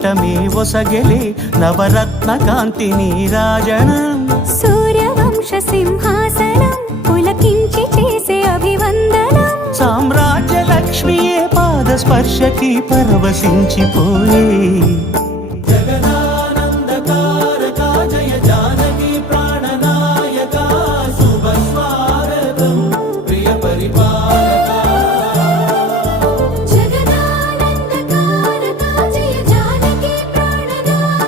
కూటమే ఒసగెలే నవరత్న కాంతి నీరాజనం సూర్యవంశ సింహాసనం పులకించి చేసే అభివందనం సామ్రాజ్య లక్ష్మియే పాద స్పర్శకి పరవశించిపోయే